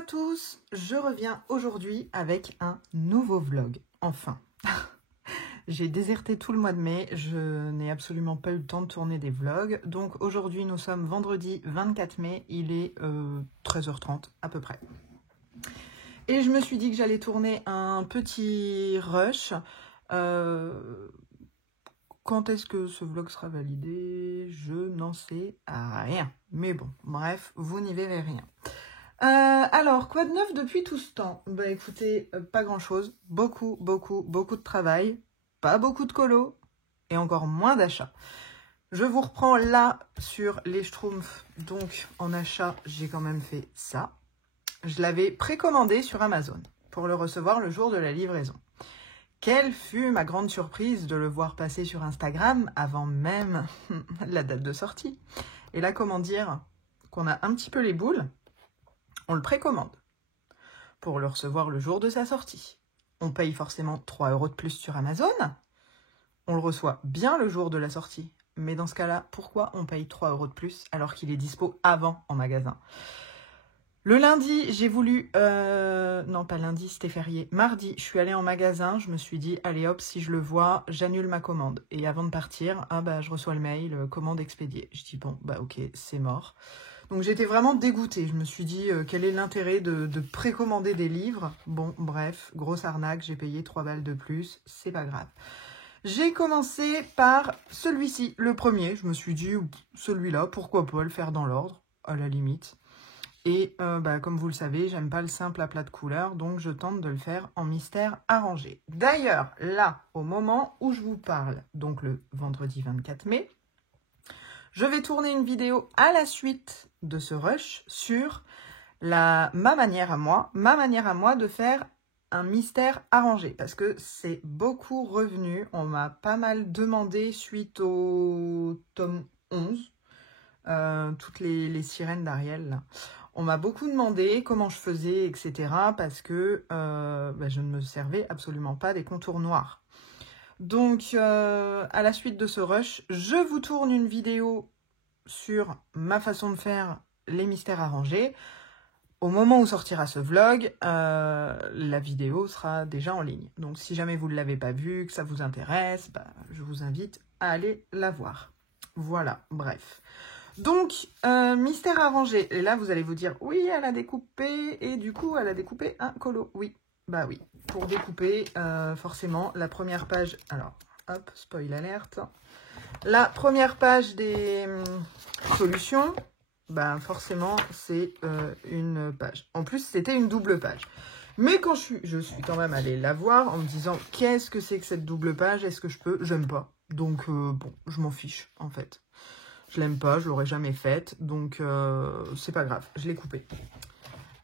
à tous, je reviens aujourd'hui avec un nouveau vlog, enfin. J'ai déserté tout le mois de mai, je n'ai absolument pas eu le temps de tourner des vlogs. Donc aujourd'hui nous sommes vendredi 24 mai, il est 13h30 à peu près. Et je me suis dit que j'allais tourner un petit rush. Quand est-ce que ce vlog sera validé? Je n'en sais rien. Mais bon, bref, vous n'y verrez rien. Alors, quoi de neuf depuis tout ce temps? Bah écoutez, pas grand-chose. Beaucoup de travail. Pas beaucoup de colo. Et encore moins d'achats. Je vous reprends là sur les Schtroumpfs. Donc, en achat, j'ai quand même fait ça. Je l'avais précommandé sur Amazon pour le recevoir le jour de la livraison. Quelle fut ma grande surprise de le voir passer sur Instagram avant même la date de sortie. Et là, comment dire qu'on a un petit peu les boules? On le précommande pour le recevoir le jour de sa sortie. On paye forcément 3 € de plus sur Amazon. On le reçoit bien le jour de la sortie. Mais dans ce cas-là, pourquoi on paye 3 € de plus alors qu'il est dispo avant en magasin? Le lundi, j'ai voulu... non, pas lundi, c'était férié. Mardi, je suis allée en magasin. Je me suis dit, allez hop, si je le vois, j'annule ma commande. Et avant de partir, je reçois le mail, commande expédiée. Je dis, bon, ok, c'est mort. Donc j'étais vraiment dégoûtée. Je me suis dit, quel est l'intérêt de précommander des livres? Bon, bref, grosse arnaque, j'ai payé 3 balles de plus, c'est pas grave. J'ai commencé par celui-ci, le premier. Je me suis dit, celui-là, pourquoi pas le faire dans l'ordre, à la limite. Et comme vous le savez, j'aime pas le simple à plat de couleurs, donc je tente de le faire en mystère arrangé. D'ailleurs, là, au moment où je vous parle, donc le vendredi 24 mai, je vais tourner une vidéo à la suite de ce rush sur ma manière à moi de faire un mystère arrangé. Parce que c'est beaucoup revenu, on m'a pas mal demandé suite au tome 11, toutes les sirènes d'Ariel, là. On m'a beaucoup demandé comment je faisais, etc. Parce que je ne me servais absolument pas des contours noirs. Donc, à la suite de ce rush, je vous tourne une vidéo sur ma façon de faire les mystères arrangés. Au moment où sortira ce vlog, la vidéo sera déjà en ligne. Donc, si jamais vous ne l'avez pas vue, que ça vous intéresse, je vous invite à aller la voir. Voilà, bref. Donc, mystère arrangé. Et là, vous allez vous dire, oui, elle a découpé, et du coup, elle a découpé un colo. Oui, oui. Pour découper, forcément, la première page... Alors, hop, spoil alerte. La première page des solutions, forcément, c'est une page. En plus, c'était une double page. Mais quand je suis quand même allée la voir en me disant, qu'est-ce que c'est que cette double page? Est-ce que je peux? J'aime pas. Donc, bon, je m'en fiche, en fait. Je l'aime pas, je l'aurais jamais faite, donc c'est pas grave, je l'ai coupée.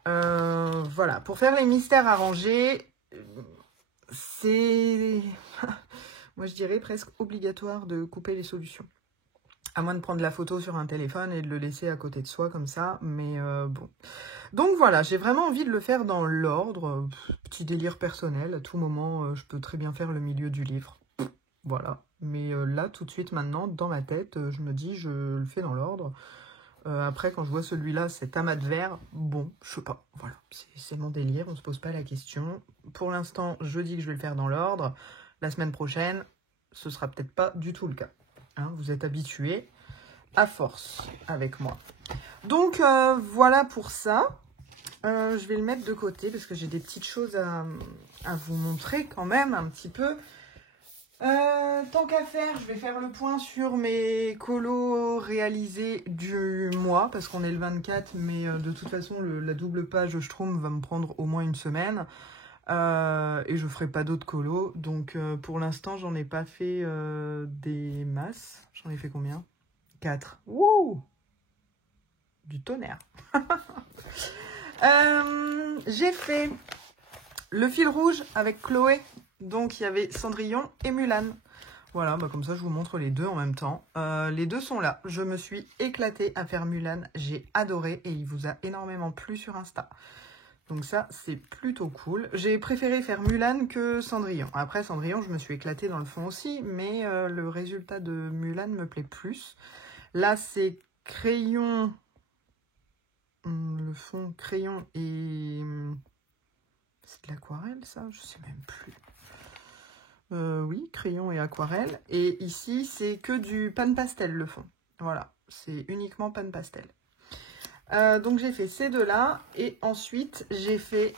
Voilà, pour faire les mystères arrangés, c'est, moi je dirais presque obligatoire de couper les solutions. À moins de prendre la photo sur un téléphone et de le laisser à côté de soi comme ça, mais bon. Donc voilà, j'ai vraiment envie de le faire dans l'ordre, petit délire personnel, à tout moment, je peux très bien faire le milieu du livre. Voilà. Mais là, tout de suite, maintenant, dans ma tête, je me dis, je le fais dans l'ordre. Après, quand je vois celui-là, cet amas de verre, bon, je sais pas. Voilà, c'est mon délire, on se pose pas la question. Pour l'instant, je dis que je vais le faire dans l'ordre. La semaine prochaine, ce sera peut-être pas du tout le cas. Hein, vous êtes habitués à force avec moi. Donc, voilà pour ça. Je vais le mettre de côté parce que j'ai des petites choses à vous montrer quand même un petit peu. Tant qu'à faire, je vais faire le point sur mes colos réalisés du mois, parce qu'on est le 24, mais de toute façon, la double page Schtroumpf va me prendre au moins une semaine, et je ferai pas d'autres colos, donc pour l'instant, j'en ai pas fait des masses. J'en ai fait combien? 4. Wouh! Du tonnerre. J'ai fait le fil rouge avec Chloé. Donc, il y avait Cendrillon et Mulan. Voilà, comme ça, je vous montre les deux en même temps. Les deux sont là. Je me suis éclatée à faire Mulan. J'ai adoré et il vous a énormément plu sur Insta. Donc ça, c'est plutôt cool. J'ai préféré faire Mulan que Cendrillon. Après, Cendrillon, je me suis éclatée dans le fond aussi. Mais le résultat de Mulan me plaît plus. Là, c'est crayon Le fond crayon et... C'est de l'aquarelle, ça? Je sais même plus. Oui, crayon et aquarelle. Et ici, c'est que du pan pastel, le fond. Voilà, c'est uniquement pan pastel. Donc, j'ai fait ces deux-là. Et ensuite, j'ai fait...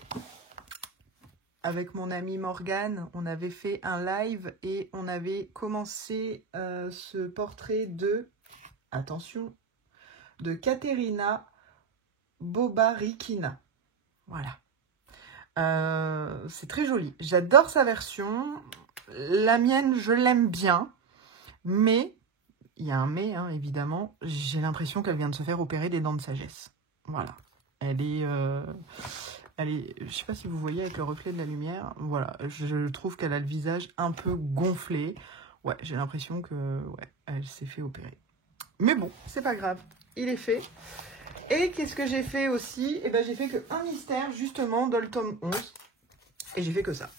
Avec mon amie Morgane, on avait fait un live et on avait commencé ce portrait de... Attention, de Caterina Bobarikina. Voilà. C'est très joli. J'adore sa version. La mienne, je l'aime bien. Mais, il y a un mais, hein, évidemment, j'ai l'impression qu'elle vient de se faire opérer des dents de sagesse. Voilà. Elle est... je sais pas si vous voyez avec le reflet de la lumière. Voilà. Je trouve qu'elle a le visage un peu gonflé. Ouais, j'ai l'impression que... Ouais, elle s'est fait opérer. Mais bon, c'est pas grave. Il est fait. Et qu'est-ce que j'ai fait aussi? Eh ben, j'ai fait qu'un mystère, justement, dans le tome 11. Et j'ai fait que ça.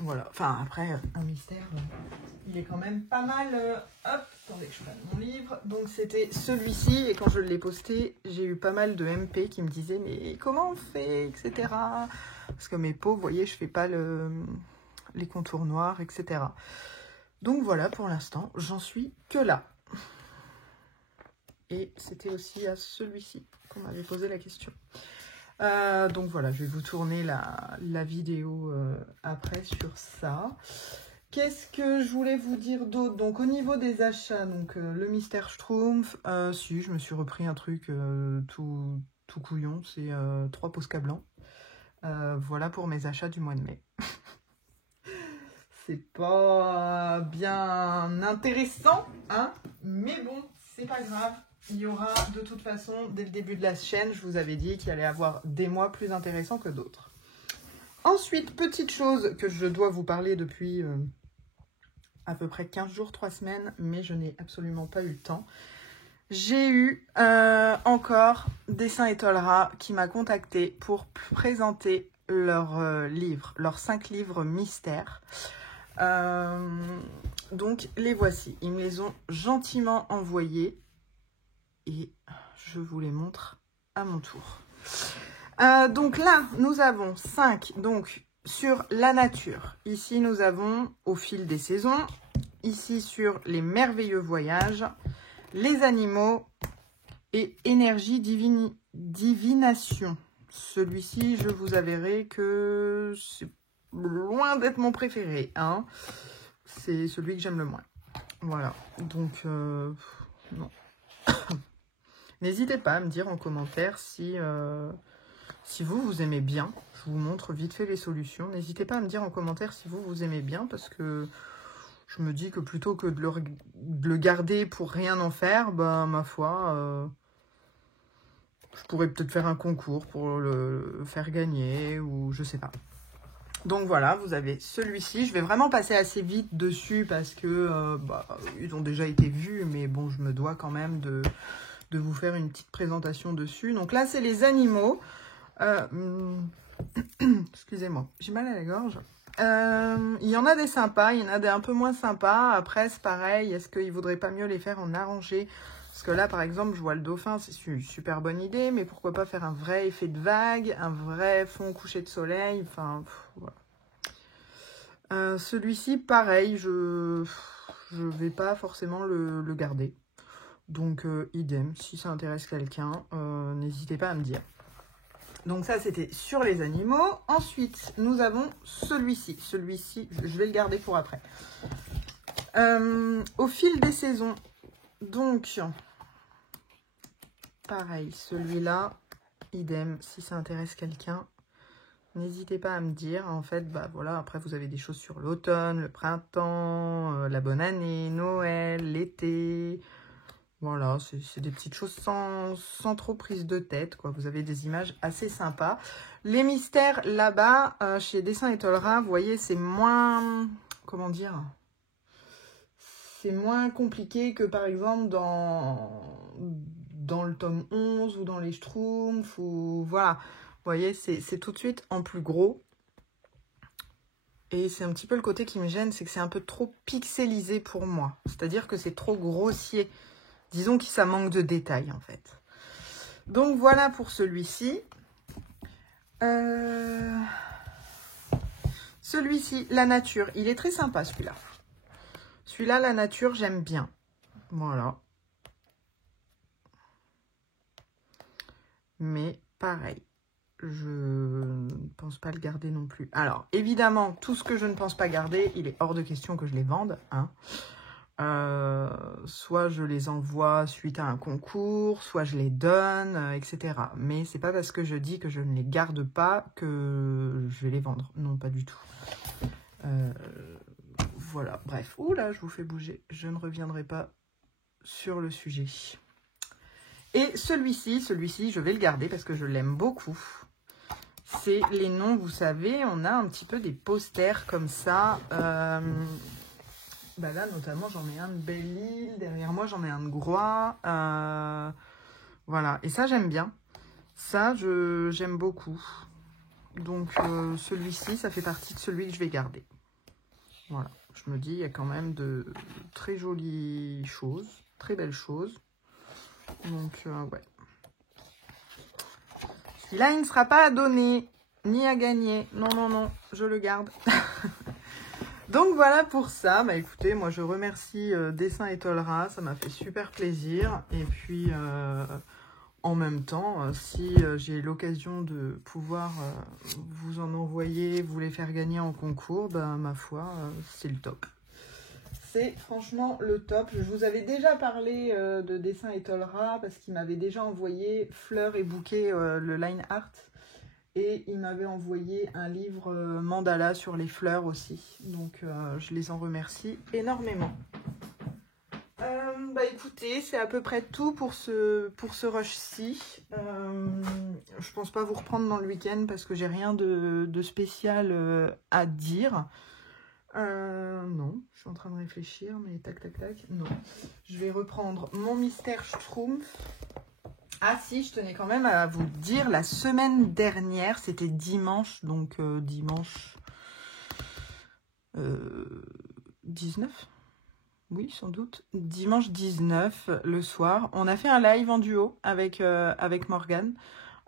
Voilà. Enfin, après, un mystère, il est quand même pas mal... hop, attendez que je prenne mon livre. Donc, c'était celui-ci. Et quand je l'ai posté, j'ai eu pas mal de MP qui me disaient « Mais comment on fait ?» etc. Parce que mes peaux, vous voyez, je fais pas les contours noirs, etc. Donc, voilà, pour l'instant, j'en suis que là. Et c'était aussi à celui-ci qu'on m'avait posé la question. Donc voilà, je vais vous tourner la vidéo après sur ça. Qu'est-ce que je voulais vous dire d'autre? Donc au niveau des achats, donc le Mystère Schtroumpf, si je me suis repris un truc tout couillon, c'est 3 Posca blancs. Voilà pour mes achats du mois de mai. C'est pas bien intéressant, hein, mais bon, c'est pas grave. Il y aura de toute façon, dès le début de la chaîne, je vous avais dit qu'il allait y avoir des mois plus intéressants que d'autres. Ensuite, petite chose que je dois vous parler depuis à peu près 15 jours, 3 semaines, mais je n'ai absolument pas eu le temps. J'ai eu encore Dessin et Tolera qui m'a contacté pour présenter leurs livres, leurs 5 livres mystères. Donc, les voici. Ils me les ont gentiment envoyés. Et je vous les montre à mon tour. Donc là, nous avons 5 donc, sur la nature. Ici, nous avons Au fil des saisons. Ici, sur les merveilleux voyages. Les animaux. Et Énergie divination. Celui-ci, je vous avouerai que c'est loin d'être mon préféré. Hein. C'est celui que j'aime le moins. Voilà. Donc, non. N'hésitez pas à me dire en commentaire si vous aimez bien. Je vous montre vite fait les solutions. N'hésitez pas à me dire en commentaire si vous aimez bien, parce que je me dis que plutôt que de le garder pour rien en faire, bah, ma foi, je pourrais peut-être faire un concours pour le faire gagner, ou je sais pas. Donc voilà, vous avez celui-ci. Je vais vraiment passer assez vite dessus, parce que ils ont déjà été vus, mais bon, je me dois quand même de vous faire une petite présentation dessus. Donc là, c'est les animaux. Excusez-moi, j'ai mal à la gorge. Il y en a des sympas, il y en a des un peu moins sympas. Après, c'est pareil, est-ce qu'il ne vaudrait pas mieux les faire en arrangé? Parce que là, par exemple, je vois le dauphin, c'est une super bonne idée, mais pourquoi pas faire un vrai effet de vague, un vrai fond couché de soleil, enfin, voilà. Celui-ci, pareil, je vais pas forcément le garder. Donc, idem, si ça intéresse quelqu'un, n'hésitez pas à me dire. Donc ça, c'était sur les animaux. Ensuite, nous avons celui-ci. Celui-ci, je vais le garder pour après. Au fil des saisons. Donc, pareil, celui-là, idem, si ça intéresse quelqu'un, n'hésitez pas à me dire. En fait, bah voilà, après, vous avez des choses sur l'automne, le printemps, la bonne année, Noël, l'été... Voilà, c'est des petites choses sans trop prise de tête, quoi. Vous avez des images assez sympas. Les mystères, là-bas, chez Dessin et Tolera, vous voyez, c'est moins... Comment dire? C'est moins compliqué que, par exemple, dans le tome 11 ou dans les Schtroumpfs. Ou, voilà, vous voyez, c'est tout de suite en plus gros. Et c'est un petit peu le côté qui me gêne, c'est que c'est un peu trop pixelisé pour moi. C'est-à-dire que c'est trop grossier. Disons que ça manque de détails, en fait. Donc voilà pour celui-ci. Celui-ci, la nature, il est très sympa celui-là. Celui-là, la nature, j'aime bien. Voilà. Mais pareil, je ne pense pas le garder non plus. Alors, évidemment, tout ce que je ne pense pas garder, il est hors de question que je les vende. Hein. Soit je les envoie suite à un concours, soit je les donne, etc. Mais c'est pas parce que je dis que je ne les garde pas que je vais les vendre. Non, pas du tout. Voilà, bref. Ouh là, je vous fais bouger. Je ne reviendrai pas sur le sujet. Et celui-ci, je vais le garder parce que je l'aime beaucoup. C'est les noms, vous savez, on a un petit peu des posters comme ça. Bah là, notamment, j'en ai un de Belle-Île. Derrière moi, j'en ai un de Groix. Voilà, et ça, j'aime bien. Ça, j'aime beaucoup. Donc, celui-ci, ça fait partie de celui que je vais garder. Voilà, je me dis, il y a quand même de très jolies choses, très belles choses. Donc, ouais. Celui-là, il ne sera pas à donner, ni à gagner. Non, non, non, je le garde. Donc, voilà pour ça. Bah, écoutez, moi, je remercie Dessin Étolera. Ça m'a fait super plaisir. Et puis, en même temps, si j'ai l'occasion de pouvoir vous en envoyer, vous les faire gagner en concours, bah, ma foi, c'est le top. C'est franchement le top. Je vous avais déjà parlé de Dessin Étolera parce qu'il m'avait déjà envoyé Fleurs et Bouquets, le line art. Et il m'avait envoyé un livre mandala sur les fleurs aussi. Donc, je les en remercie énormément. Bah écoutez, c'est à peu près tout pour ce rush-ci. Je pense pas vous reprendre dans le week-end parce que j'ai rien de spécial à dire. Non, je suis en train de réfléchir, mais tac, tac, tac, non. Je vais reprendre mon mystère Schtroumpf. Ah si, je tenais quand même à vous dire, la semaine dernière, c'était dimanche, donc dimanche 19. Oui, sans doute. Dimanche 19, le soir, on a fait un live en duo avec Morgane.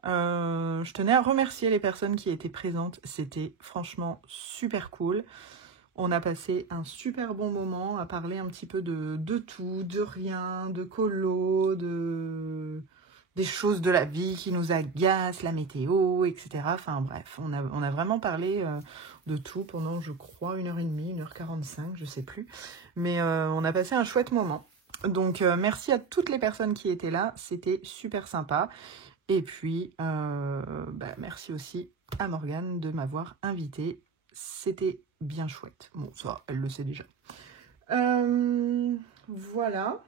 Je tenais à remercier les personnes qui étaient présentes. C'était franchement super cool. On a passé un super bon moment à parler un petit peu de tout, de rien, de colo, des choses de la vie qui nous agacent, la météo, etc. Enfin bref, on a vraiment parlé de tout pendant, je crois, 1h30, 1h45, je sais plus. Mais on a passé un chouette moment. Donc merci à toutes les personnes qui étaient là, c'était super sympa. Et puis, bah, merci aussi à Morgane de m'avoir invitée. C'était bien chouette. Bon, ça, elle le sait déjà. Voilà.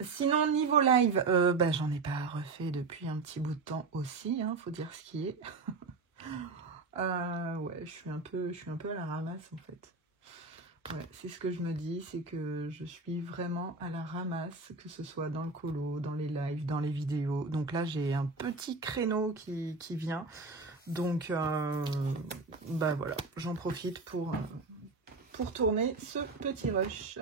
Sinon, niveau live, bah, j'en ai pas refait depuis un petit bout de temps aussi, hein, faut dire ce qui est. Ouais, je suis un peu à la ramasse en fait. Ouais, c'est ce que je me dis, c'est que je suis vraiment à la ramasse, que ce soit dans le colo, dans les lives, dans les vidéos. Donc là, j'ai un petit créneau qui vient. Donc, bah voilà, j'en profite pour tourner ce petit rush.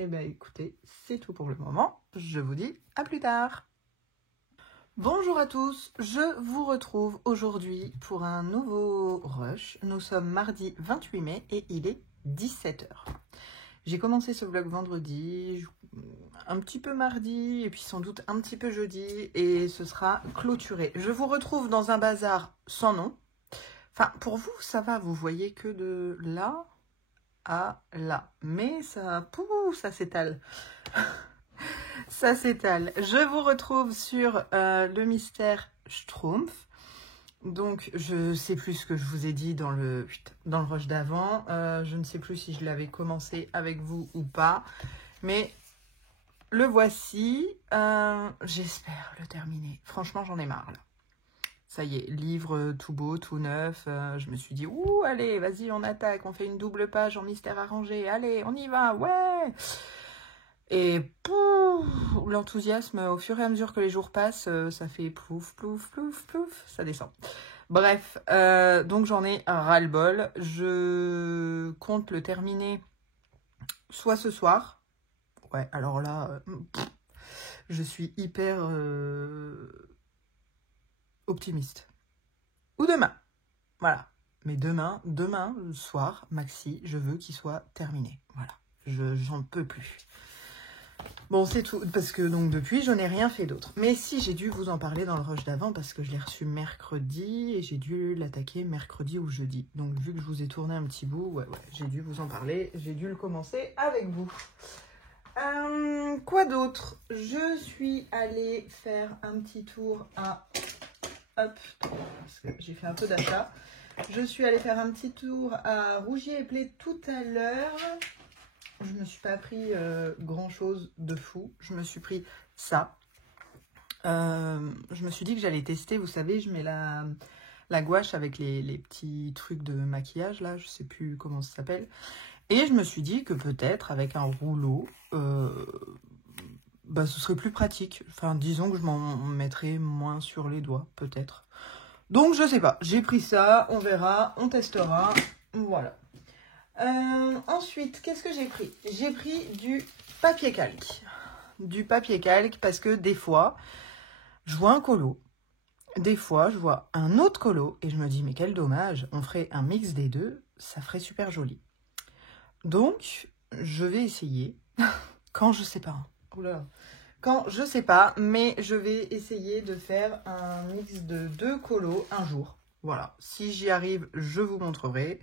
Et ben écoutez, c'est tout pour le moment. Je vous dis à plus tard. Bonjour à tous, je vous retrouve aujourd'hui pour un nouveau rush. Nous sommes mardi 28 mai et il est 17 h. J'ai commencé ce vlog vendredi, un petit peu mardi et puis sans doute un petit peu jeudi et ce sera clôturé. Je vous retrouve dans un bazar sans nom. Enfin, pour vous, ça va, vous voyez que de là à là. Mais ça, ça s'étale. Ça s'étale. Je vous retrouve sur le mystère Schtroumpf. Donc, je sais plus ce que je vous ai dit dans le rush d'avant. Je ne sais plus si je l'avais commencé avec vous ou pas. Mais le voici. J'espère le terminer. Franchement, j'en ai marre là. Ça y est, livre tout beau, tout neuf. Je me suis dit, ouh, allez, vas-y, on attaque. On fait une double page en mystère arrangé. Allez, on y va, ouais. Et l'enthousiasme, au fur et à mesure que les jours passent, ça fait plouf, plouf, plouf, plouf, ça descend. Bref, donc j'en ai un ras-le-bol. Je compte le terminer soit ce soir. Ouais, alors là, je suis hyper optimiste. Ou demain. Voilà. Mais demain soir, maxi, je veux qu'il soit terminé. Voilà. J'en peux plus. Bon, c'est tout. Parce que donc depuis, je n'ai rien fait d'autre. Mais si, j'ai dû vous en parler dans le rush d'avant parce que je l'ai reçu mercredi et j'ai dû l'attaquer mercredi ou jeudi. Donc vu que je vous ai tourné un petit bout, ouais, j'ai dû vous en parler. J'ai dû le commencer avec vous. Quoi d'autre? Je suis allée faire un petit tour à... Hop, parce que j'ai fait un peu d'achat. Je suis allée faire un petit tour à Rougier et Play tout à l'heure. Je me suis pas pris grand chose de fou. Je me suis pris ça. Je me suis dit que j'allais tester. Vous savez, je mets la gouache avec les petits trucs de maquillage là. Je sais plus comment ça s'appelle. Et je me suis dit que peut-être avec un rouleau, ce serait plus pratique. Enfin, disons que je m'en mettrais moins sur les doigts, peut-être. Donc, je sais pas. J'ai pris ça. On verra. On testera. Voilà. Ensuite, qu'est-ce que j'ai pris? J'ai pris du papier calque. Du papier calque parce que des fois, je vois un colo. Des fois, je vois un autre colo. Et je me dis, mais quel dommage. On ferait un mix des deux. Ça ferait super joli. Donc, je vais essayer. Quand je sais pas. Oula. Quand je sais pas. Mais je vais essayer de faire un mix de 2 colos un jour. Voilà. Si j'y arrive, je vous montrerai.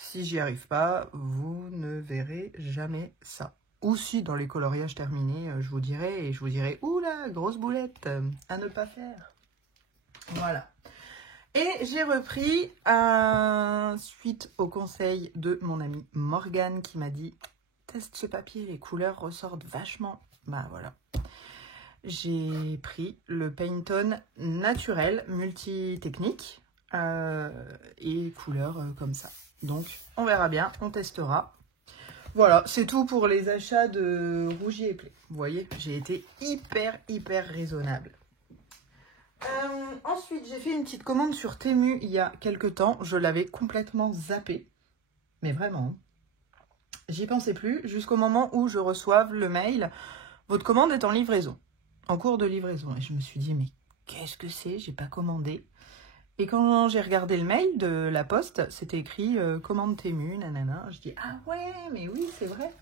Si j'y arrive pas, vous ne verrez jamais ça. Ou si dans les coloriages terminés, je vous dirai, et je vous dirai, oula, grosse boulette, à ne pas faire. Voilà. Et j'ai repris, suite au conseil de mon amie Morgane qui m'a dit, teste ce papier, les couleurs ressortent vachement. Bah voilà. J'ai pris le Pantone naturel, multi-technique, et couleurs comme ça. Donc, on verra bien, on testera. Voilà, c'est tout pour les achats de Rougier et Play. Vous voyez, j'ai été hyper raisonnable. Ensuite, j'ai fait une petite commande sur Temu il y a quelques temps. Je l'avais complètement zappé. Mais vraiment, j'y pensais plus jusqu'au moment où je reçoive le mail. Votre commande est en livraison, en cours de livraison. Et je me suis dit, mais qu'est-ce que c'est? J'ai pas commandé. Et quand j'ai regardé le mail de la poste, c'était écrit commande Temu, nanana. Je dis, ah ouais, mais oui, c'est vrai.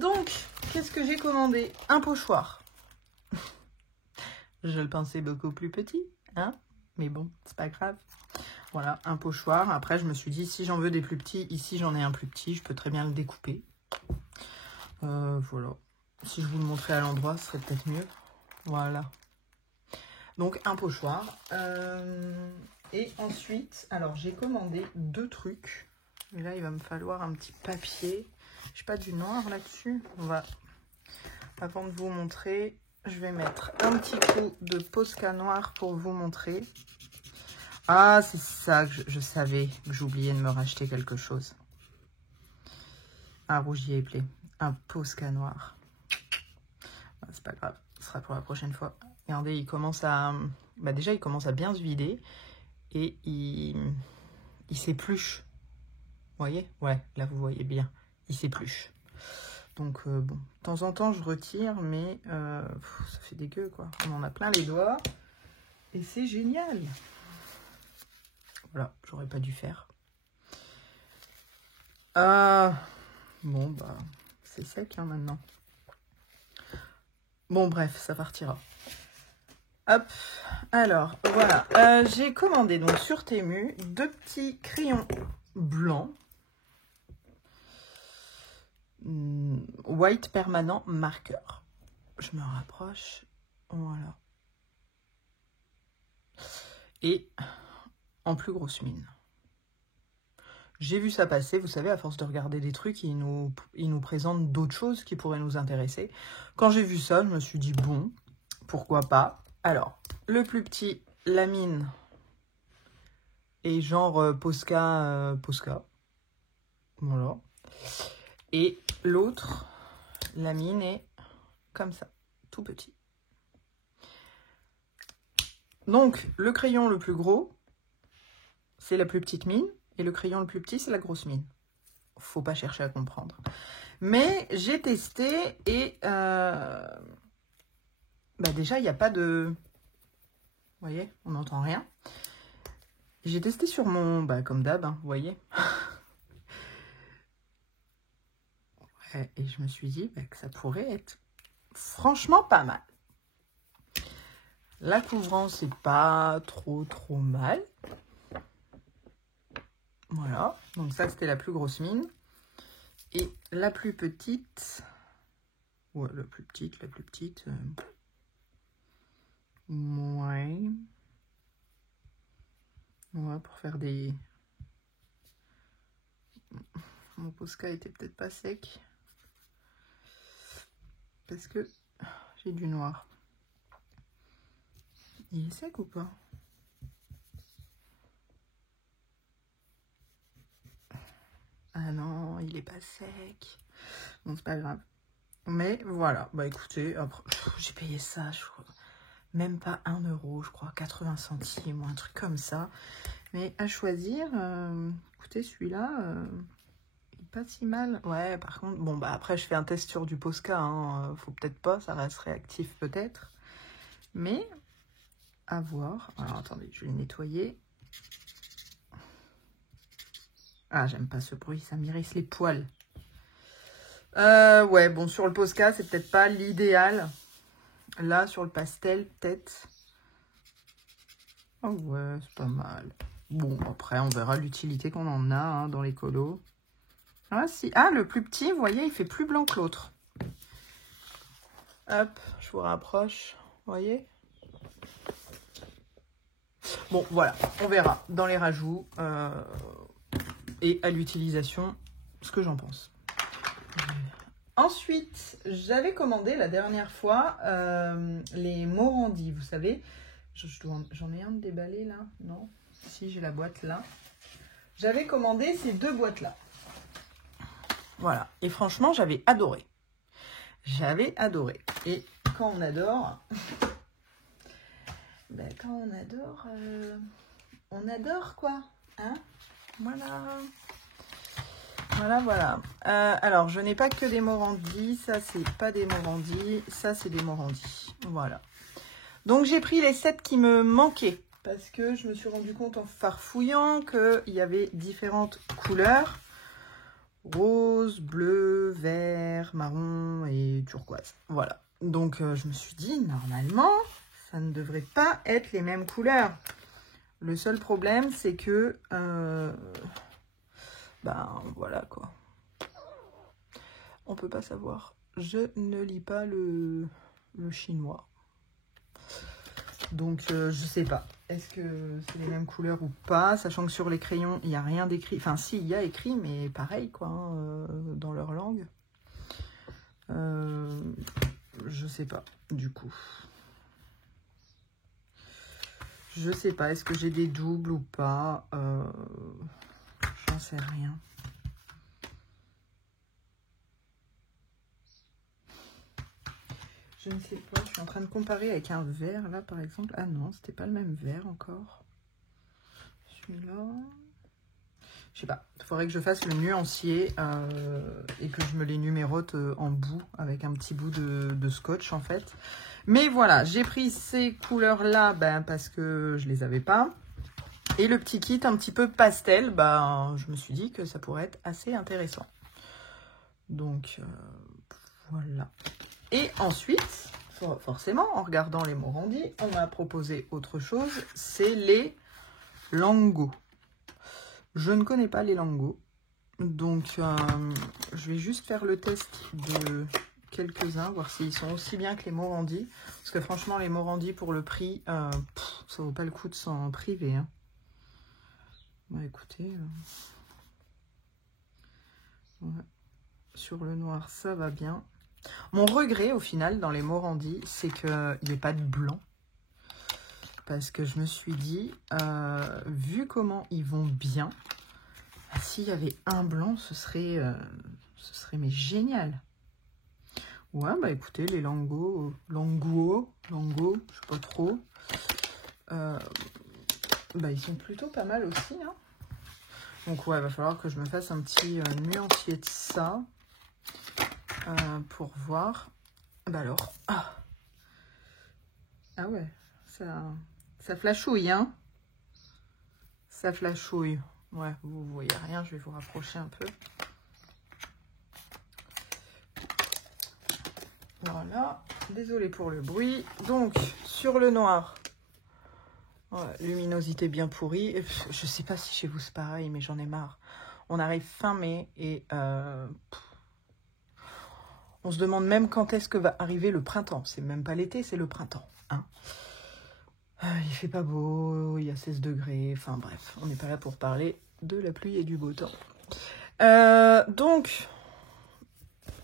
Donc, qu'est-ce que j'ai commandé? Un pochoir. Je le pensais beaucoup plus petit, hein? Mais bon, c'est pas grave. Voilà, un pochoir. Après, je me suis dit, si j'en veux des plus petits, ici j'en ai un plus petit, je peux très bien le découper. Voilà. Si je vous le montrais à l'endroit, ce serait peut-être mieux. Voilà. Donc, un pochoir. Et ensuite, alors, j'ai commandé 2 trucs. Et là, il va me falloir un petit papier. Je n'ai pas du noir là-dessus. On va, avant de vous montrer, je vais mettre un petit coup de Posca noir pour vous montrer. Ah, c'est ça que je savais que j'oubliais de me racheter quelque chose. Un Rougier et Play. Un Posca noir. C'est pas grave, ce sera pour la prochaine fois. Regardez, il commence à... déjà, il commence à bien se vider. Et il s'épluche. Vous voyez? Ouais, là, vous voyez bien. Il s'épluche. Donc, bon, de temps en temps, je retire, mais ça fait dégueu, quoi. On en a plein les doigts. Et c'est génial. Voilà, j'aurais pas dû faire. Bon, bah, c'est sec, hein, maintenant. Bon, bref, ça partira. Hop, alors, voilà. J'ai commandé, donc, sur Temu, 2 petits crayons blancs. White permanent marqueur. Je me rapproche. Voilà. Et en plus grosse mine. J'ai vu ça passer, vous savez, à force de regarder des trucs, ils nous présentent d'autres choses qui pourraient nous intéresser. Quand j'ai vu ça, je me suis dit, bon, pourquoi pas. Alors, le plus petit, la mine, est genre Posca. Voilà. Et l'autre, la mine est comme ça, tout petit. Donc, le crayon le plus gros, c'est la plus petite mine. Et le crayon le plus petit, c'est la grosse mine. Faut pas chercher à comprendre. Mais j'ai testé et... déjà, il n'y a pas de voyez, on n'entend rien. J'ai testé sur mon, bah, comme d'hab, hein, vous voyez. Ouais, et je me suis dit bah, que ça pourrait être franchement pas mal. La couvrance, c'est pas trop mal. Voilà, donc ça c'était la plus grosse mine. Et la plus petite, ouais, la plus petite, ouais. Ouais, pour faire des... Mon Posca était peut-être pas sec. Parce que j'ai du noir. Il est sec ou pas? Ah non, il est pas sec. Bon, c'est pas grave. Mais voilà, bah écoutez, j'ai payé ça, je crois, même pas 1 €, je crois, 80 centimes ou un truc comme ça. Mais à choisir, écoutez, celui-là, il est pas si mal. Ouais, par contre, bon, bah après, je fais un test sur du Posca, hein, faut peut-être pas, ça reste réactif peut-être. Mais, à voir. Alors, attendez, je vais le nettoyer. Ah, j'aime pas ce bruit, ça m'irrisse les poils. Ouais, bon, sur le Posca, c'est peut-être pas l'idéal. Là, sur le pastel, peut-être. Oh ouais, c'est pas mal. Bon, après, on verra l'utilité qu'on en a hein, dans les colos. Ah, si. Ah, le plus petit, vous voyez, il fait plus blanc que l'autre. Hop, je vous rapproche. Vous voyez? Bon, voilà, on verra dans les rajouts et à l'utilisation ce que j'en pense. Ensuite, j'avais commandé la dernière fois les Morandi, vous savez. J'en ai un de déballé là, non? Si, j'ai la boîte là. J'avais commandé ces 2 boîtes-là. Voilà. Et franchement, j'avais adoré. J'avais adoré. Et quand on adore... ben, quand on adore quoi. Hein? Voilà. Voilà. Alors, je n'ai pas que des Morandi. Ça, c'est pas des Morandi. Ça, c'est des Morandi. Voilà. Donc, j'ai pris les 7 qui me manquaient. Parce que je me suis rendu compte en farfouillant qu'il y avait différentes couleurs. Rose, bleu, vert, marron et turquoise. Voilà. Donc, je me suis dit, normalement, ça ne devrait pas être les mêmes couleurs. Le seul problème, c'est que... ben, voilà, quoi. On peut pas savoir. Je ne lis pas le chinois. Donc, je sais pas. Est-ce que c'est les mêmes couleurs ou pas? Sachant que sur les crayons, il n'y a rien d'écrit. Enfin, si, il y a écrit, mais pareil, quoi, hein, dans leur langue. Je sais pas, du coup. Je sais pas. Est-ce que j'ai des doubles ou pas? J'en sais rien. Je ne sais pas, je suis en train de comparer avec un vert, là, par exemple. Ah non, c'était pas le même vert encore. Celui-là... Je sais pas, il faudrait que je fasse le nuancier et que je me les numérote en bout, avec un petit bout de scotch, en fait. Mais voilà, j'ai pris ces couleurs-là ben, parce que je les avais pas. Et le petit kit un petit peu pastel, ben, je me suis dit que ça pourrait être assez intéressant. Donc, voilà. Et ensuite, forcément, en regardant les Morandi, on m'a proposé autre chose, c'est les Lango. Je ne connais pas les Lango, donc je vais juste faire le test de quelques-uns, voir s'ils sont aussi bien que les Morandi. Parce que franchement, les Morandi, pour le prix, ça vaut pas le coup de s'en priver. Hein. Bah écoutez, ouais. Sur le noir, ça va bien. Mon regret, au final, dans les Morandi, c'est qu'il n'y ait pas de blanc. Parce que je me suis dit, vu comment ils vont bien, s'il y avait un blanc, ce serait mais génial. Ouais, bah écoutez, les Lango, je sais pas trop. Bah ils sont plutôt pas mal aussi. Hein. Donc ouais, il va falloir que je me fasse un petit nuancier de ça. Pour voir. Bah alors. Ah ouais, ça Ça flashouille, hein? Ça flashouille. Ouais, vous voyez rien, je vais vous rapprocher un peu. Voilà, désolée pour le bruit. Donc, sur le noir, ouais, luminosité bien pourrie. Je sais pas si chez vous c'est pareil, mais j'en ai marre. On arrive fin mai et on se demande même quand est-ce que va arriver le printemps. C'est même pas l'été, c'est le printemps. Hein. Il fait pas beau, il y a 16 degrés. Enfin bref, on n'est pas là pour parler de la pluie et du beau temps. Donc,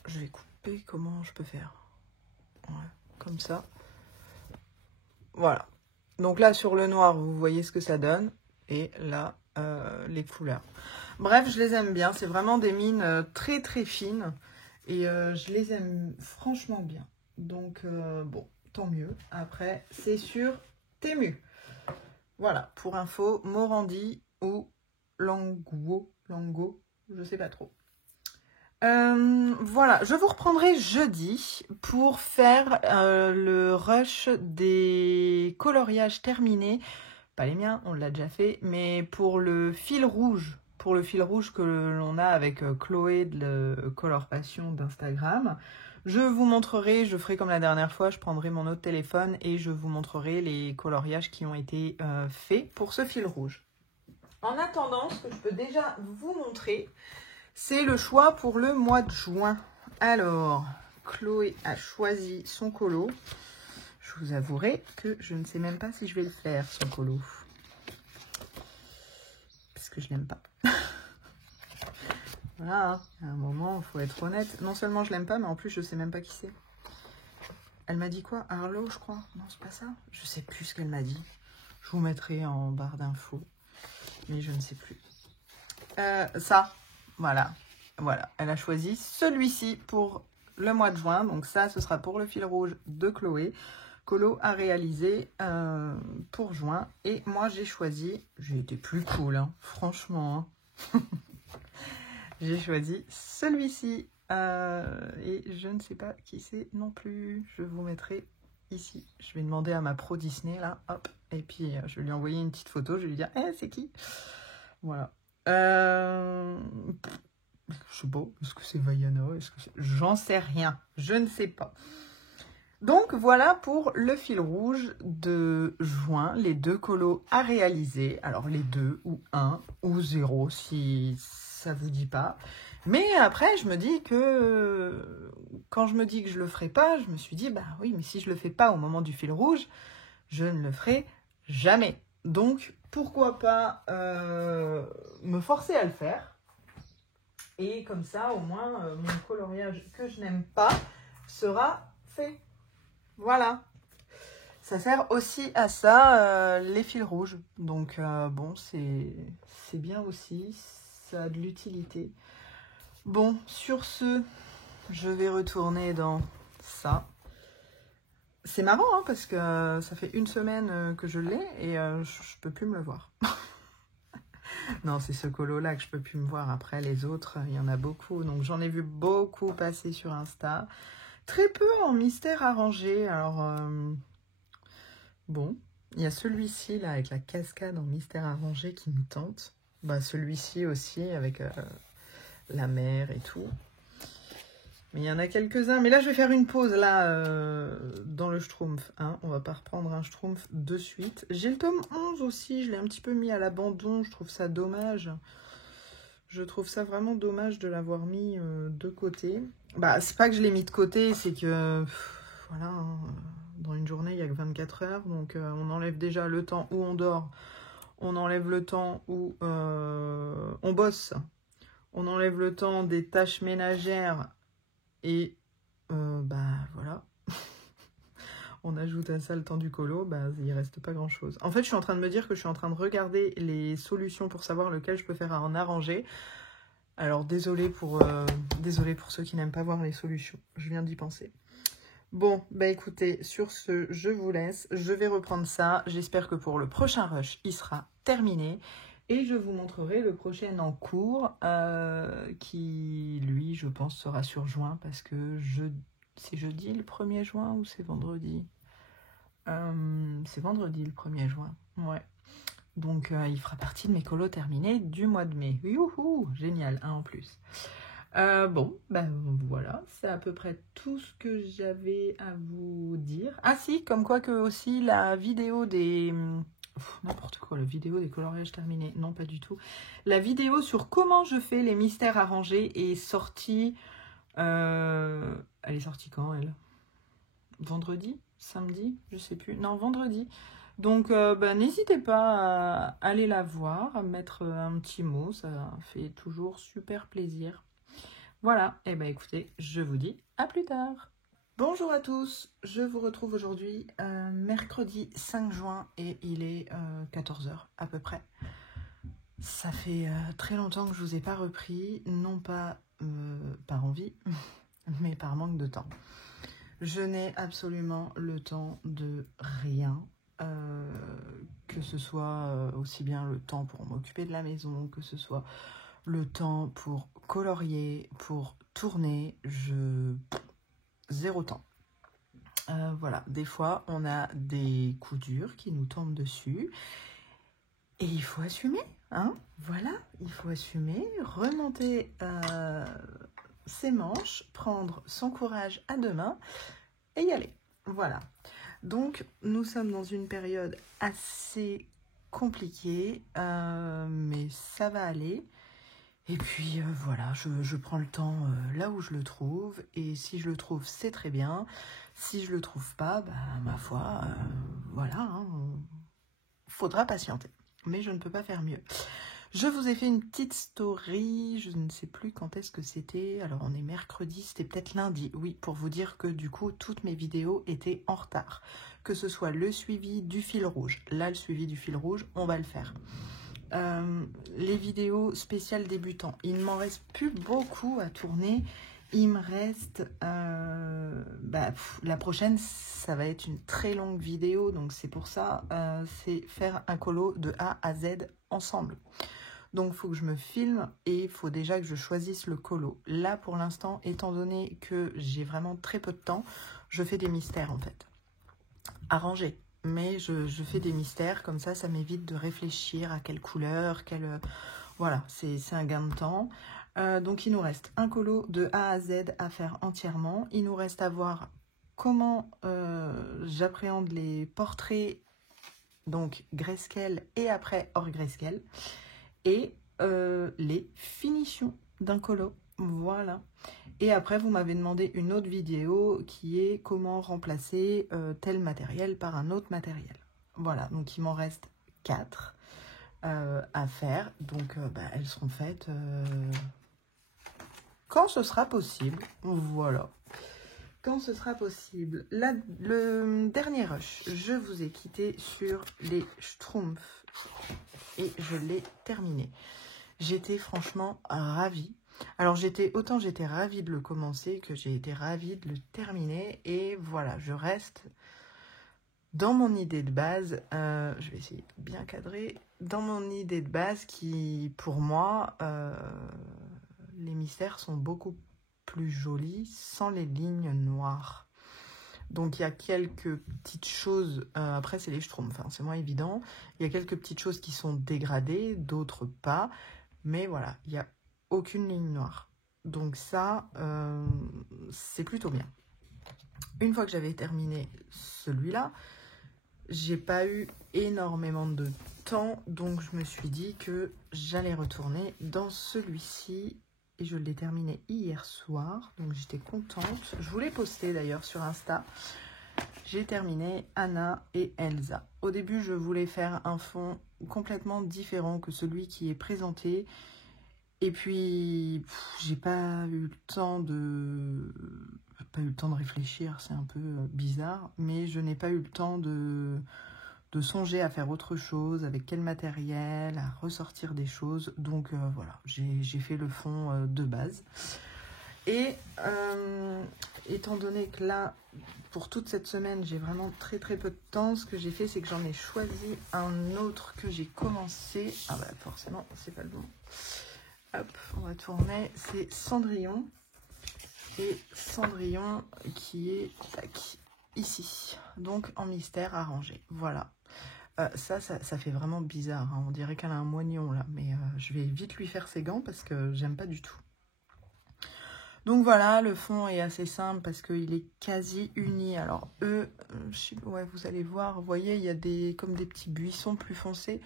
je vais couper. Comment je peux faire? Ouais, comme ça. Voilà. Donc là, sur le noir, vous voyez ce que ça donne. Et là, les couleurs. Bref, je les aime bien. C'est vraiment des mines très très fines. Et je les aime franchement bien. Donc, bon, tant mieux. Après, c'est sur Temu. Voilà, pour info, Morandi ou Lango, je sais pas trop. Voilà, je vous reprendrai jeudi pour faire le rush des coloriages terminés. Pas les miens, on l'a déjà fait, mais pour le fil rouge. Pour le fil rouge que l'on a avec Chloé de Color Passion d'Instagram. Je vous montrerai, je ferai comme la dernière fois, je prendrai mon autre téléphone et je vous montrerai les coloriages qui ont été faits pour ce fil rouge. En attendant, ce que je peux déjà vous montrer, c'est le choix pour le mois de juin. Alors, Chloé a choisi son colo. Je vous avouerai que je ne sais même pas si je vais le faire, son colo. Parce que je l'aime pas. Voilà, à un moment, il faut être honnête. Non seulement je l'aime pas, mais en plus, je sais même pas qui c'est. Elle m'a dit quoi? Arlo, je crois. Non, c'est pas ça. Je sais plus ce qu'elle m'a dit. Je vous mettrai en barre d'infos. Mais je ne sais plus. Ça, voilà. Voilà, elle a choisi celui-ci pour le mois de juin. Donc ça, ce sera pour le fil rouge de Chloé. Colo a réalisé pour juin. Et moi, j'ai choisi... J'ai été plus cool, hein, franchement. Hein. J'ai choisi celui-ci. Et je ne sais pas qui c'est non plus. Je vous mettrai ici. Je vais demander à ma pro Disney, là. Hop. Et puis, je vais lui envoyer une petite photo. Je vais lui dire, c'est qui? Voilà. Je sais pas. Est-ce que c'est Vaiana? J'en sais rien. Je ne sais pas. Donc, voilà pour le fil rouge de juin. Les 2 colos à réaliser. Alors, les 2 ou 1 ou 0 si ça vous dit pas. Mais après, je me dis que quand je me dis que je le ferai pas, je me suis dit, bah oui, mais si je le fais pas au moment du fil rouge, je ne le ferai jamais. Donc, pourquoi pas me forcer à le faire. Et comme ça, au moins, mon coloriage que je n'aime pas sera fait. Voilà. Ça sert aussi à ça, les fils rouges. Donc, bon, c'est bien aussi. Ça a de l'utilité. Bon, sur ce, je vais retourner dans ça. C'est marrant, hein, parce que ça fait 1 semaine que je l'ai et je peux plus me le voir. Non, c'est ce colo-là que je peux plus me voir. Après, les autres, il y en a beaucoup. Donc, j'en ai vu beaucoup passer sur Insta. Très peu en mystère arrangé. Alors, bon, il y a celui-ci, là, avec la cascade en mystère arrangé qui me tente. Bah, celui-ci aussi, avec la mer et tout. Mais il y en a quelques-uns. Mais là, je vais faire une pause, là, dans le Schtroumpf. Hein. On va pas reprendre un Schtroumpf de suite. J'ai le tome 11 aussi. Je l'ai un petit peu mis à l'abandon. Je trouve ça dommage. Je trouve ça vraiment dommage de l'avoir mis de côté. Bah, c'est pas que je l'ai mis de côté, c'est que... voilà, hein, dans une journée, il n'y a que 24 heures. Donc, on enlève déjà le temps où on dort. On enlève le temps où on bosse. On enlève le temps des tâches ménagères. Et bah voilà, on ajoute à ça le temps du colo, bah il reste pas grand chose. En fait, je suis en train de me dire que je suis en train de regarder les solutions pour savoir lequel je peux faire à en arranger. Alors désolé pour ceux qui n'aiment pas voir les solutions, je viens d'y penser. Bon, bah écoutez, sur ce, je vous laisse, je vais reprendre ça. J'espère que pour le prochain rush, il sera terminé. Et je vous montrerai le prochain en cours qui, lui, je pense, sera sur juin parce que c'est jeudi le 1er juin ou c'est vendredi? C'est vendredi le 1er juin. Ouais. Donc, il fera partie de mes colos terminés du mois de mai. Youhou, génial, un en plus. Bon, ben voilà, c'est à peu près tout ce que j'avais à vous dire. Ah si, comme quoi que aussi la vidéo des... n'importe quoi, la vidéo des coloriages terminés. Non, pas du tout. La vidéo sur comment je fais les mystères arrangés est sortie... elle est sortie quand, elle? Vendredi? Samedi? Je sais plus. Non, vendredi. Donc, n'hésitez pas à aller la voir, à mettre un petit mot. Ça fait toujours super plaisir. Voilà. Et écoutez, je vous dis à plus tard. Bonjour à tous. Je vous retrouve aujourd'hui mercredi 5 juin et il est 14 h à peu près. Ça fait très longtemps que je vous ai pas repris, non pas par envie, mais par manque de temps. Je n'ai absolument le temps de rien, que ce soit aussi bien le temps pour m'occuper de la maison, que ce soit le temps pour colorier, pour tourner, zéro temps. Voilà, des fois on a des coups durs qui nous tombent dessus et il faut assumer, hein, voilà, il faut assumer, remonter ses manches, prendre son courage à deux mains et y aller. Voilà. Donc, nous sommes dans une période assez compliquée, mais ça va aller. Et puis, voilà, je prends le temps là où je le trouve. Et si je le trouve, c'est très bien. Si je le trouve pas, ma foi, voilà, hein, faudra patienter. Mais je ne peux pas faire mieux. Je vous ai fait une petite story, je ne sais plus quand est-ce que c'était, alors on est mercredi, c'était peut-être lundi, oui, pour vous dire que du coup, toutes mes vidéos étaient en retard. Que ce soit le suivi du fil rouge, là le suivi du fil rouge, on va le faire. Les vidéos spéciales débutants, il ne m'en reste plus beaucoup à tourner, il me reste, la prochaine, ça va être une très longue vidéo, donc c'est pour ça, c'est faire un colo de A à Z ensemble. Donc, il faut que je me filme et il faut déjà que je choisisse le colo. Là, pour l'instant, étant donné que j'ai vraiment très peu de temps, je fais des mystères, en fait. Arrangés. Mais je fais des mystères, comme ça m'évite de réfléchir à quelle couleur, Voilà, c'est un gain de temps. Donc, il nous reste un colo de A à Z à faire entièrement. Il nous reste à voir comment j'appréhende les portraits, donc grayscale et après hors grayscale. Et les finitions d'un colo, voilà. Et après, vous m'avez demandé une autre vidéo qui est comment remplacer tel matériel par un autre matériel. Voilà, donc il m'en reste 4 à faire. Donc, elles seront faites quand ce sera possible. Voilà. Quand ce sera possible. Là, le dernier rush, je vous ai quitté sur les Schtroumpfs. Et je l'ai terminé. J'étais franchement ravie. Alors autant j'étais ravie de le commencer que j'ai été ravie de le terminer. Et voilà, je reste dans mon idée de base. Je vais essayer de bien cadrer. Dans mon idée de base qui, pour moi, les mystères sont beaucoup plus jolis sans les lignes noires. Donc, il y a quelques petites choses, après c'est les Schtroumpfs, hein, c'est moins évident. Il y a quelques petites choses qui sont dégradées, d'autres pas. Mais voilà, il n'y a aucune ligne noire. Donc ça, c'est plutôt bien. Une fois que j'avais terminé celui-là, j'ai pas eu énormément de temps. Donc, je me suis dit que j'allais retourner dans celui-ci. Et je l'ai terminé hier soir, donc j'étais contente. Je voulais poster d'ailleurs sur Insta. J'ai terminé Anna et Elsa. Au début, je voulais faire un fond complètement différent que celui qui est présenté. Et puis, j'ai pas eu le temps de réfléchir, c'est un peu bizarre. Mais je n'ai pas eu le temps de songer à faire autre chose, avec quel matériel, à ressortir des choses. Donc voilà, j'ai fait le fond de base. Et étant donné que là, pour toute cette semaine, j'ai vraiment très très peu de temps, ce que j'ai fait, c'est que j'en ai choisi un autre que j'ai commencé. Ah bah forcément, c'est pas le bon. Hop, on va tourner. C'est Cendrillon. Et Cendrillon qui est... Tac. ici. Donc en mystère arrangé. Voilà. Ça fait vraiment bizarre. Hein. On dirait qu'elle a un moignon là. Mais je vais vite lui faire ses gants parce que j'aime pas du tout. Donc voilà, le fond est assez simple parce qu'il est quasi uni. Alors eux, ouais, vous allez voir, vous voyez, il y a comme des petits buissons plus foncés.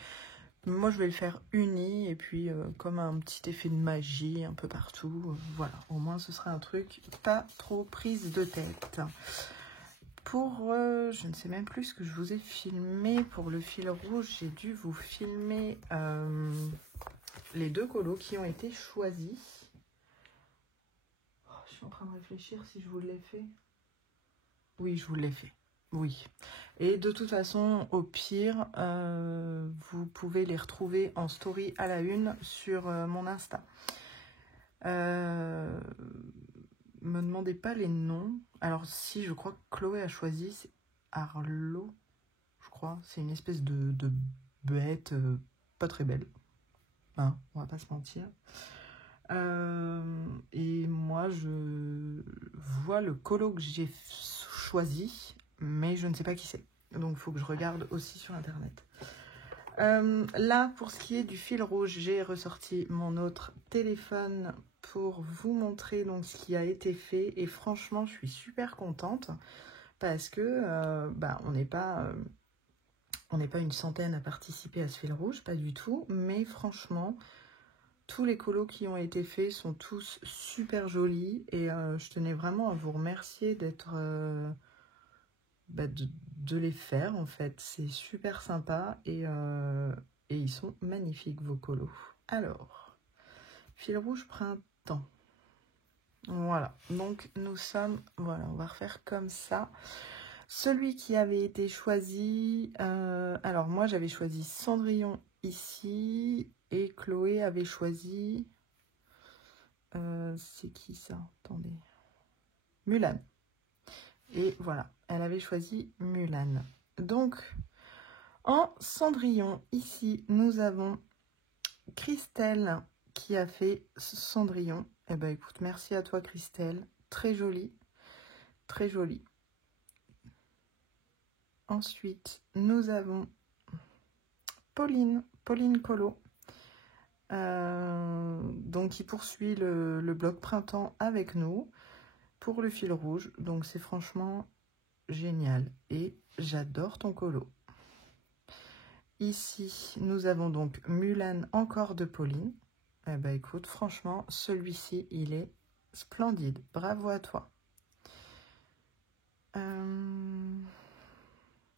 Moi, je vais le faire uni et puis comme un petit effet de magie un peu partout. Voilà, au moins ce sera un truc pas trop prise de tête. Pour, je ne sais même plus ce que je vous ai filmé. Pour le fil rouge, j'ai dû vous filmer les 2 colos qui ont été choisis. Je suis en train de réfléchir si je vous l'ai fait. Oui, je vous l'ai fait. Oui. Et de toute façon, au pire, vous pouvez les retrouver en story à la une sur mon Insta. Me demandez pas les noms. Alors si, je crois que Chloé a choisi, c'est Arlo, je crois. C'est une espèce de bête pas très belle. Hein, on va pas se mentir. Et moi, je vois le colo que j'ai choisi, mais je ne sais pas qui c'est. Donc, il faut que je regarde aussi sur Internet. Là, pour ce qui est du fil rouge, j'ai ressorti mon autre téléphone pour vous montrer donc ce qui a été fait. Et franchement, je suis super contente parce que on n'est pas une centaine à participer à ce fil rouge, pas du tout. Mais franchement, tous les colos qui ont été faits sont tous super jolis. Et je tenais vraiment à vous remercier d'être... de les faire en fait, c'est super sympa et ils sont magnifiques vos colos. Alors, fil rouge printemps, voilà, donc nous sommes, voilà, on va refaire comme ça. Celui qui avait été choisi, alors moi j'avais choisi Cendrillon ici et Chloé avait choisi, c'est qui ça, attendez, Mulan. Et voilà, elle avait choisi Mulan. Donc, en Cendrillon, ici, nous avons Christelle qui a fait Cendrillon. Eh ben, écoute, merci à toi, Christelle. Très jolie, très jolie. Ensuite, nous avons Pauline Colo. Donc, qui poursuit le bloc printemps avec nous pour le fil rouge. Donc, c'est franchement génial. Et j'adore ton colo. Ici, nous avons donc Mulan encore de Pauline. Eh ben écoute, franchement, celui-ci, il est splendide. Bravo à toi.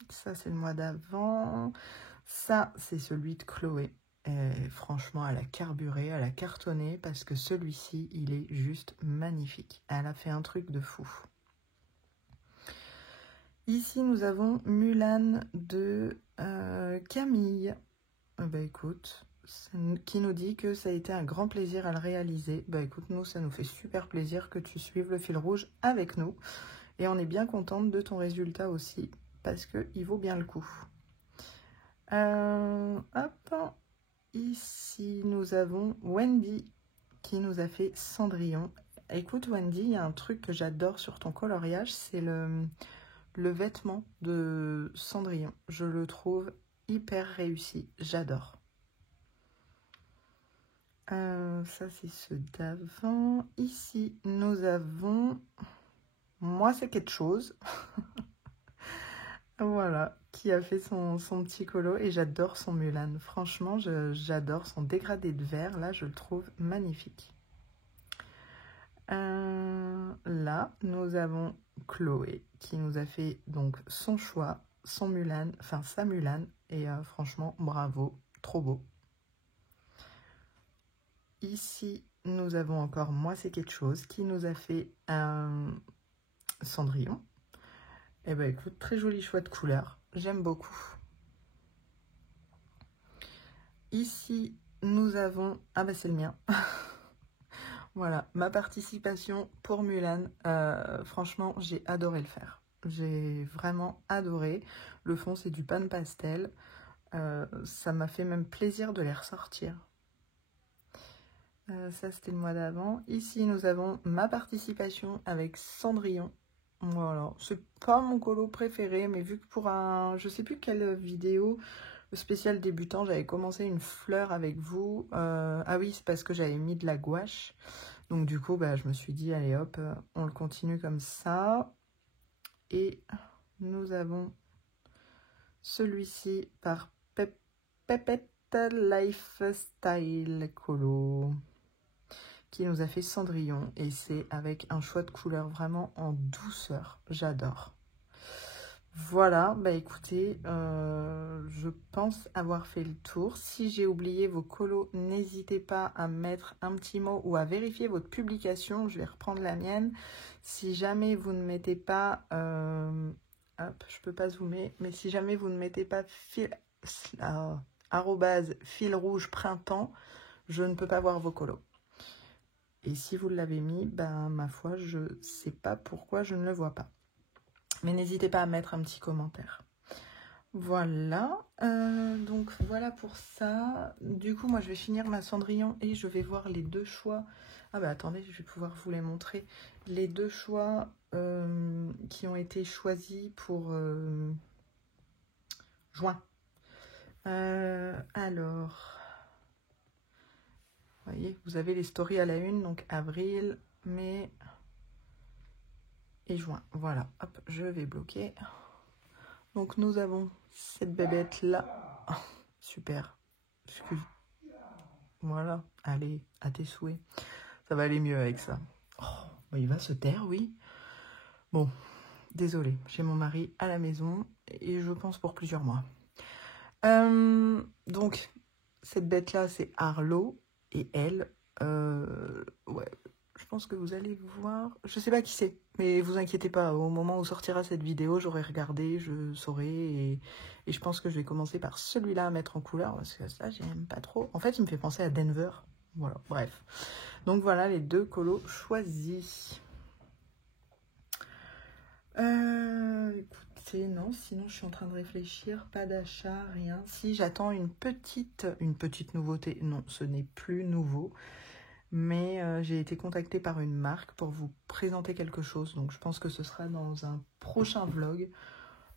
Ça, c'est le mois d'avant. Ça, c'est celui de Chloé. Et franchement, elle a carburé, elle a cartonné parce que celui-ci, il est juste magnifique. Elle a fait un truc de fou. Ici, nous avons Mulan de Camille. Bah écoute, qui nous dit que ça a été un grand plaisir à le réaliser. Bah écoute, nous, ça nous fait super plaisir que tu suives le fil rouge avec nous. Et on est bien contente de ton résultat aussi, parce qu'il vaut bien le coup. Hop, ici, nous avons Wendy, qui nous a fait Cendrillon. Écoute, Wendy, il y a un truc que j'adore sur ton coloriage, c'est le vêtement de Cendrillon. Je le trouve hyper réussi, j'adore. Ça, c'est ceux d'avant. Ici, nous avons... Moi, c'est quelque chose. Voilà, qui a fait son petit colo. Et j'adore son Mulan. Franchement, j'adore son dégradé de vert. Là, je le trouve magnifique. Là, nous avons Chloé, qui nous a fait donc son choix, son Mulan, enfin sa Mulan. Et franchement, bravo, trop beau. Ici, nous avons encore Moi, c'est quelque chose, qui nous a fait un Cendrillon. Et ben écoute, très joli choix de couleur. J'aime beaucoup. Ici, nous avons... Ah bah c'est le mien. Voilà, ma participation pour Mulan. Franchement, j'ai adoré le faire. J'ai vraiment adoré. Le fond, c'est du pan pastel. Ça m'a fait même plaisir de les ressortir. Ça, c'était le mois d'avant. Ici, nous avons ma participation avec Cendrillon. Voilà, c'est pas mon colo préféré, mais vu que pour un... Je sais plus quelle vidéo spécial débutant, j'avais commencé une fleur avec vous. Ah oui, c'est parce que j'avais mis de la gouache. Donc du coup, bah, je me suis dit, allez hop, on le continue comme ça. Et nous avons celui-ci par Pepette Lifestyle Colo, qui nous a fait Cendrillon, et c'est avec un choix de couleur vraiment en douceur. J'adore. Voilà, bah écoutez, je pense avoir fait le tour. Si j'ai oublié vos colos, n'hésitez pas à mettre un petit mot ou à vérifier votre publication. Je vais reprendre la mienne. Si jamais vous ne mettez pas, hop, je peux pas zoomer, mais si jamais vous ne mettez pas arrobase fil rouge printemps, je ne peux pas voir vos colos. Et si vous l'avez mis, ben ma foi, je sais pas pourquoi je ne le vois pas. Mais n'hésitez pas à mettre un petit commentaire. Voilà, donc voilà pour ça. Du coup, moi, je vais finir ma Cendrillon et je vais voir les deux choix. Ah bah attendez, je vais pouvoir vous les montrer. Les deux choix qui ont été choisis pour juin. Alors, vous voyez, vous avez les stories à la une, donc avril, mai et juin. Voilà, hop, je vais bloquer. Donc nous avons cette bébête là. Oh, super. Excuse. Voilà. Allez, à tes souhaits. Ça va aller mieux avec ça. Oh, bah il va se taire, oui. Bon, désolé. J'ai mon mari à la maison et je pense pour plusieurs mois. Donc, cette bête là, c'est Arlo. Et elle, ouais, je pense que vous allez voir. Je sais pas qui c'est, mais vous inquiétez pas. Au moment où sortira cette vidéo, j'aurai regardé, je saurai. Et je pense que je vais commencer par celui-là à mettre en couleur. Parce que ça, j'aime pas trop. En fait, il me fait penser à Denver. Voilà, bref. Donc voilà les deux colos choisis. Écoutez, non, sinon je suis en train de réfléchir. Pas d'achat, rien. Si, j'attends une petite nouveauté. Non, ce n'est plus nouveau. Mais j'ai été contactée par une marque pour vous présenter quelque chose. Donc je pense que ce sera dans un prochain vlog.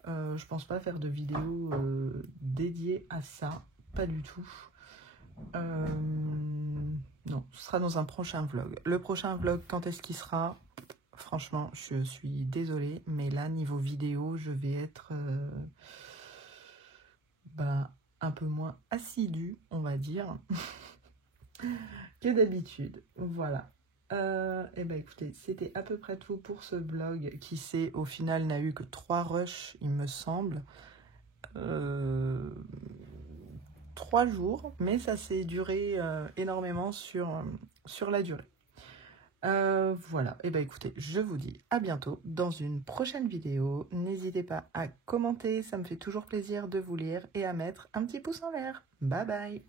Je pense pas faire de vidéo dédiée à ça. Pas du tout. Non, ce sera dans un prochain vlog. Le prochain vlog, quand est-ce qu'il sera? Franchement, je suis désolée. Mais là, niveau vidéo, je vais être un peu moins assidue, on va dire. Que d'habitude, voilà. Et ben écoutez, c'était à peu près tout pour ce vlog qui au final n'a eu que 3 rushs, il me semble. 3 jours, mais ça s'est duré énormément sur la durée. Voilà, et ben écoutez, je vous dis à bientôt dans une prochaine vidéo. N'hésitez pas à commenter, ça me fait toujours plaisir de vous lire, et à mettre un petit pouce en l'air. Bye bye.